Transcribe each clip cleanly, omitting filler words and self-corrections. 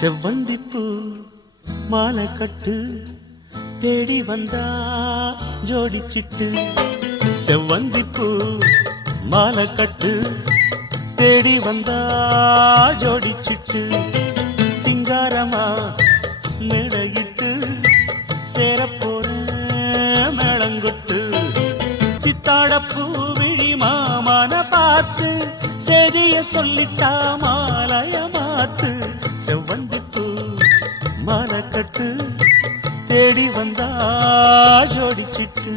செவ்வந்திப்பூ மாலை கட்டு தேடி வந்தா ஜோடிச்சிட்டு. செவ்வந்திப்பூ மாலை கட்டு தேடி வந்தா ஜோடிச்சிட்டு. சிங்காரமா மேடையிட்டு சேரப்போற மேளங்கொட்டு. சித்தாடப்பூ விழி மாமான பார்த்து செய்திய சொல்லிட்டா மாலைய மாத்து. செவ்வந்திப்பூ மாலை கட்டு தேடி வந்தா ஜோடிச்சிட்டு.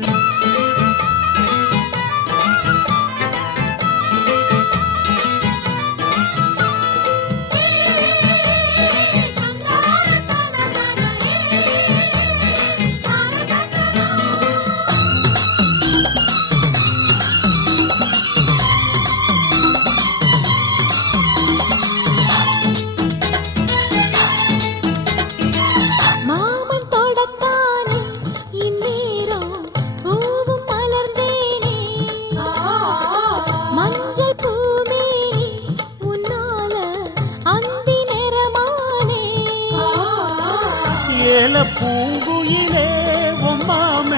ஏல பூங்குயிலே உம்மாம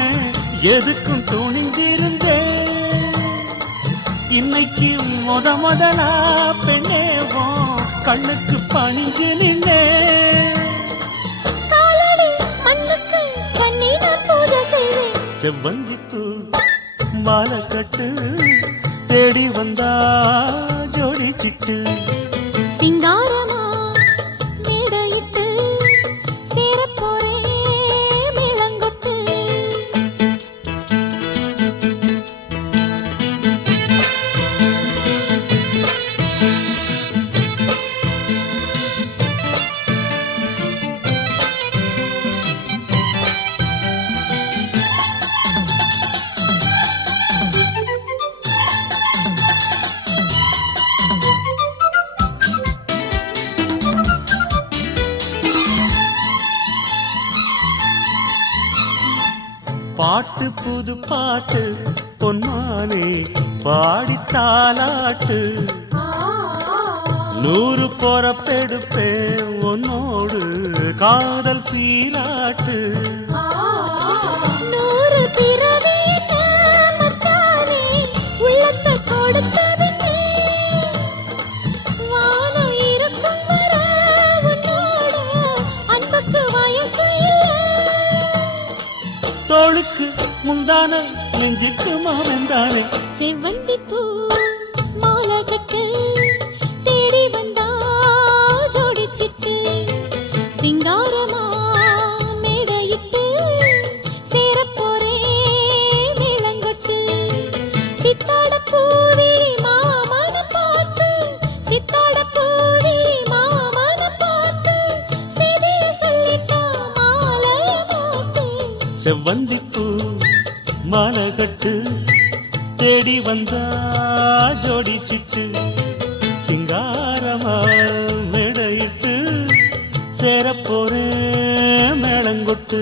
எதுக்கும் துணிஞ்சிருந்தே. இன்னைக்கு முதலா பெண்ணேவோ கண்ணுக்கு பணிஞ்சு நின்றே. செவ்வந்திப்பூ மாலை கட்டு தேடி வந்தா ஜோடிச்சிட்டு. சிங்காரமா மேடையிட்டு சேரப்போரே மேளங்கொட்டு. பாட்டு புது பாட்டு பொன்மானே பாடித்தாலாட்டு. 100 பொறப்பெடுப்பே உன்னோடு காதல் சீராட்டு. 100 பிறவி மச்சானே உள்ளத்தை கொடுத்ததுக்கே. வானம் இருக்கும் வர உன்னோடு அன்புக்கு வயசு இல்லை. தோளுக்கு முந்தான நெஞ்சுக்கு மாமந்தானே. செவ்வந்திப்பூ மாலை கட்டு தேடி வந்தா ஜோடிச்சிட்டு. சிங்காரமா மேடையிட்டு சேரப்போரே மேளங்கொட்டு. சித்தாட பூவிழி மாமன பார்த்து சித்தாட பூவிழி மாமன பார்த்து செய்திய சொல்லிட்டா மாலைய மாத்து. செவ்வந்திப்பூ மாலை கட்டு தேடி வந்தா ஜோடிச்சிட்டு. சிங்காரமா மேடையிட்டு சேரப்போறே மேளங்கொட்டு.